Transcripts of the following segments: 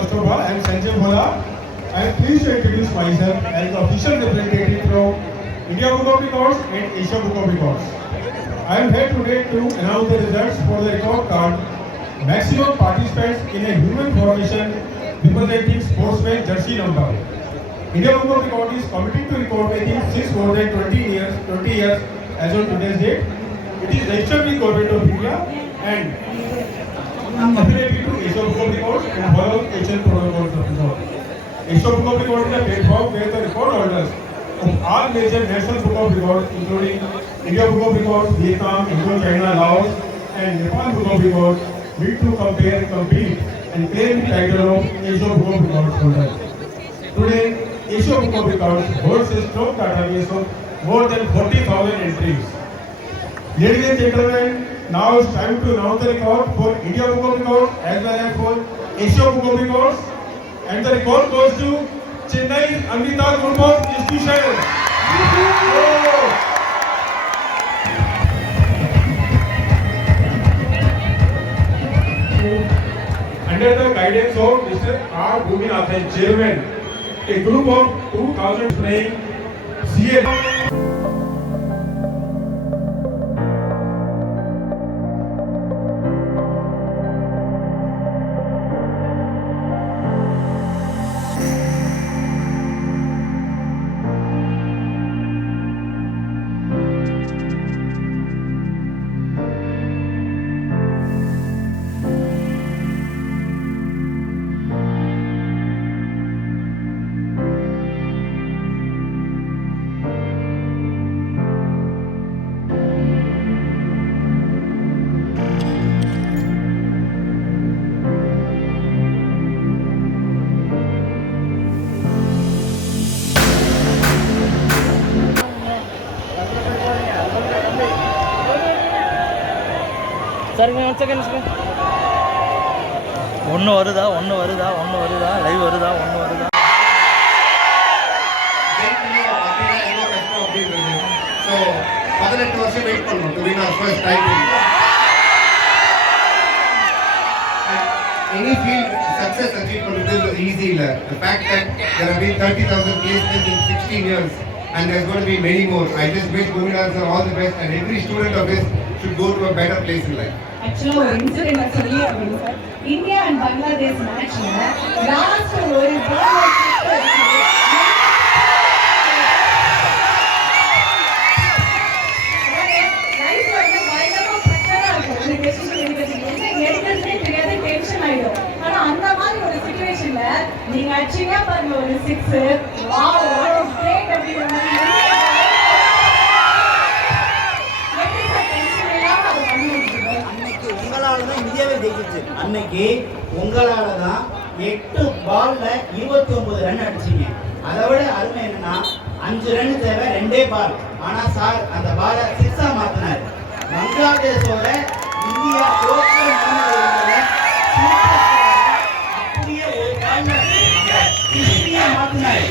first of all, I am Sanjay Bhola. I am pleased to introduce myself as the official representative from India Book of Records and Asia Book of Records. I am here today to announce the results for the record card maximum participants in a human formation representing sportsman jersey number. India Book of Records is committed to record making since more than 20 years as on today's date. It is registered with Government of India and affiliated to Asia Book of Records and follows Asian protocols of record. Asia Book of Records is a platform where the record holders of all major national book of records, including India Book of Records, Vietnam, Indochina, Laos, and Nepal Book of Records, need to compare, compete, and claim the title of Asia Book of Records holder. Today, Asia Book of Records holds a strong database of more than 40,000 entries. Ladies and gentlemen, now it's time to announce the record for India Book of Records as well as for Asia Book of Records. And the record goes to Chennai Amrita Group of Institutions. Under the guidance of Mr. R. Bhuminathan, Chairman, a group of 2,000 playing CA. ஒன்று வருதா லைவ் வருதா ஒன்று வருதா ஸோ 18 வருஷம் wait பண்ணணும் to win our first title. Any field success achieve பண்ணுறது easy இல்ல. The fact that there have been 30,000 placements in 16 years and there's going to be many more. I just wish Bhuminathan sir all the best and every student of his should go to a better place in life. Actually, ஒரு இன்சிடென்ட் சொல்லி அப்படின்னு sir, India and Bangladesh மேட்ச்ல லாஸ்ட் ஒரு பால் நீங்க அடிச்சீங்க பாருங்க ஒரு 6 wow what is great அப்படிங்கிற மாதிரி அன்னைக்கு உங்களால தான் இந்தியாவே ஜெயிச்சிச்சு. அன்னைக்கு உங்களால தான் 8 பால்ல 29 ரன் அடிச்சீங்க. அதை விட அருமை என்னன்னா 5 ரன் தேவை 2 பால். ஆனா சார் அந்த பாலை 6-ஆ மாத்தினார். பங்களாதேஷோட இந்தியா டோட்டல் அப்படியே ஒரு பால் இந்தியா மாத்தினார்.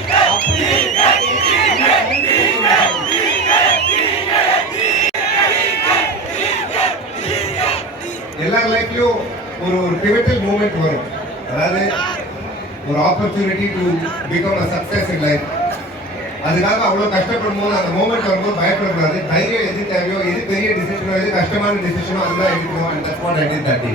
எல்லார் லைஃப்லயும் ஒரு பிவட்டல் மூமெண்ட் வரும். அதாவது ஒரு opportunity to become a success in life. அதுக்காக அவ்வளோ கஷ்டப்படும் போது அந்த மூமெண்ட் வரும்போது பயப்படக்கூடாது. தைரியம் எது தேவையோ, எது பெரிய டிசிஷனோ, எது கஷ்டமான டிசிஷனோ அதுதான் எடுக்கணும். And that's what I did that day.